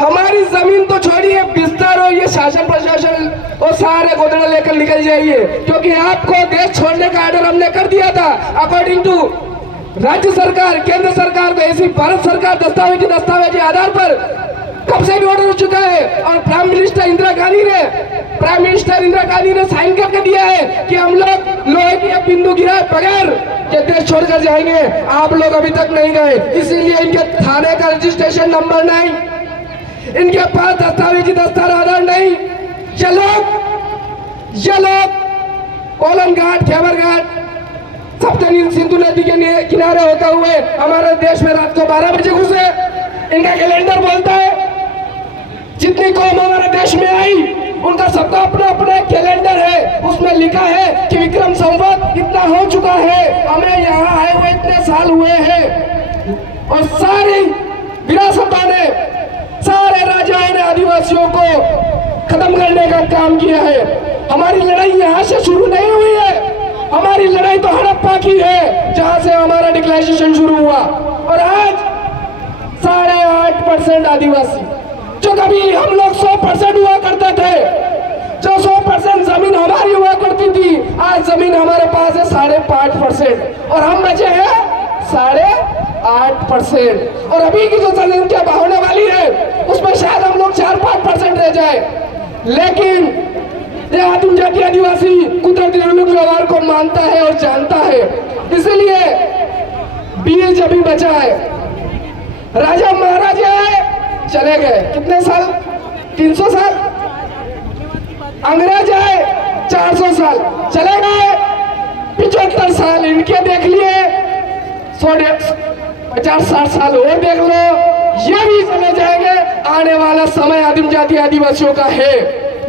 हमारी जमीन तो छोड़िए, बिस्तर और ये शासन प्रशासन और सारे गोदड़ा लेकर निकल जाइए, क्योंकि आपको देश छोड़ने का ऑर्डर हमने कर दिया था। अकॉर्डिंग टू राज्य सरकार, केंद्र सरकार को ऐसी भारत सरकार दस्तावेजी आधार पर कब से भी ऑर्डर हो चुका है, और प्राइम मिनिस्टर इंदिरा गांधी ने साइन करके दिया है कि हम लोग लोहे की एक बिंदु गिराए बगैर ये देश छोड़कर जाएंगे। आप लोग अभी तक नहीं गए, इसीलिए इनके थाने का रजिस्ट्रेशन नंबर नहीं, इनके पास दस्तावेजी आधार नहीं। ये लोग कोलन घाट, खेबर घाट, सप्तनी सिंधु नदी के किनारे होते हुए हमारे देश में रात को 12 बजे घुसे। इनका कैलेंडर बोलता है जितनी कौम हमारे देश में आई उनका सबका अपना अपना कैलेंडर है, उसमें लिखा है कि विक्रम संवत इतना हो चुका है, हमें यहाँ आए हुए इतने साल हुए हैं। और सारी विरासतों ने, सारे राजाओं ने आदिवासियों को खत्म करने का काम किया है। हमारी लड़ाई यहाँ से शुरू नहीं हुई है, हमारी लड़ाई तो हड़प्पा की है, जहां से हमारा डिक्लारेशन शुरू हुआ। और आज 8.5% आदिवासी, जो कभी हम लोग 100% हुआ करते थे, जो 100% जमीन हमारी हुआ करती थी, आज जमीन हमारे पास है 5.5% और हम बचे हैं 8.5%। और अभी की जो जनसंख्या होने वाली है उसमें शायद हम लोग 4-5% रह जाए। लेकिन ये आदिम जाति आदिवासी कुदरती व्यवहार को मानता है और जानता है, इसलिए बीज अभी बचा है। राजा महाराजा चले गए, कितने साल? 300 साल। अंग्रेज आए 400 साल, चले गए 75 साल। इनके देख लिए 50-60 साल और देख लो, ये भी चले जाएंगे। आने वाला समय आदिम जाति आदिवासियों का है,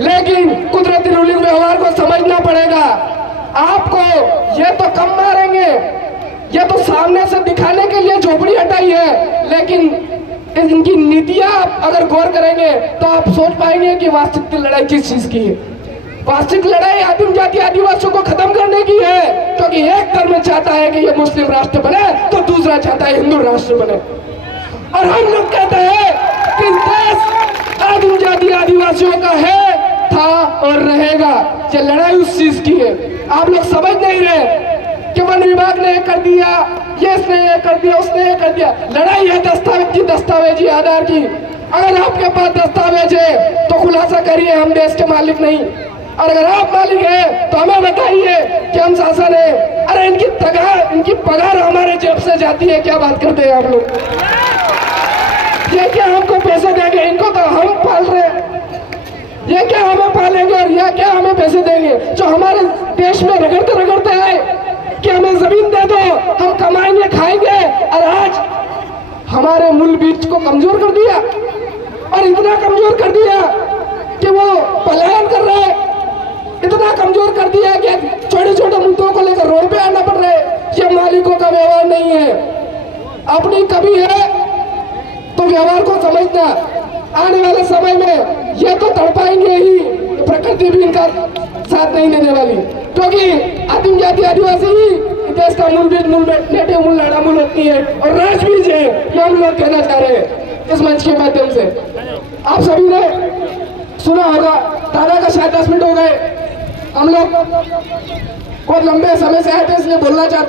लेकिन कुदरती रूलिंग व्यवहार को समझना पड़ेगा। आपको ये तो कम मारेंगे, ये तो सामने से दिखाने के लिए झोपड़ी हटाई है, लेकिन इनकी नीतियां अगर गौर करेंगे तो आप सोच पाएंगे कि वास्तविक लड़ाई किस चीज की है। वास्तविक लड़ाई आदिम जाति आदिवासियों को खत्म करने की है, क्योंकि एक धर्म चाहता है कि ये मुस्लिम राष्ट्र बने तो दूसरा चाहता है हिंदू राष्ट्र बने। और हम लोग कहते हैं कि देश आदिम जाति आदिवासियों का है, था और रहेगा। ये लड़ाई उस चीज की है। आप लोग समझ नहीं रहे कि वन विभाग ने कर दिया, ये इसने ये कर दिया, उसने ये कर दिया। लड़ाई है दस्तावेजी आधार की। अगर आपके पास दस्तावेज है तो खुलासा करिए, हम देश के मालिक नहीं। और अगर आप मालिक हैं तो हमें बताइए कि हम शासन है। अरे इनकी पगार हमारे जेब से जाती है, क्या बात करते हैं आप लोग? ये क्या हमको पैसे देंगे? इनको तो हम पाल रहे हैं, ये क्या हमें पालेंगे और ये क्या हमें पैसे देंगे? जो हमारे देश में रगड़ते आए कि हमें जमीन दे दो, हम कमाएंगे खाएंगे, और आज हमारे मूल बीज को कमजोर कर दिया। और इतना कमजोर कर दिया कि वो पलायन कर रहे हैं, इतना कमजोर कर दिया कि छोटे छोटे मुद्दों को लेकर रोड पे आना पड़ रहा है। ये मालिकों का व्यवहार नहीं है। अपनी कभी है तो व्यवहार को समझना। आने वाले समय में ये तो तड़पाएंगे ही, प्रकृति भी इनका साथ नहीं देने वाली, क्योंकि आदिम जाति आदिवासी ही देश का मूल बीज, नेटिव मूल, लड़ा मूल होती है और राज बीज है। ये हम लोग कहना चाह रहे हैं इस मंच के माध्यम से। आप सभी ने सुना होगा, दादा का शायद 10 मिनट हो गए, हम लोग बहुत लंबे समय से आए थे, इसलिए बोलना चाहते हैं।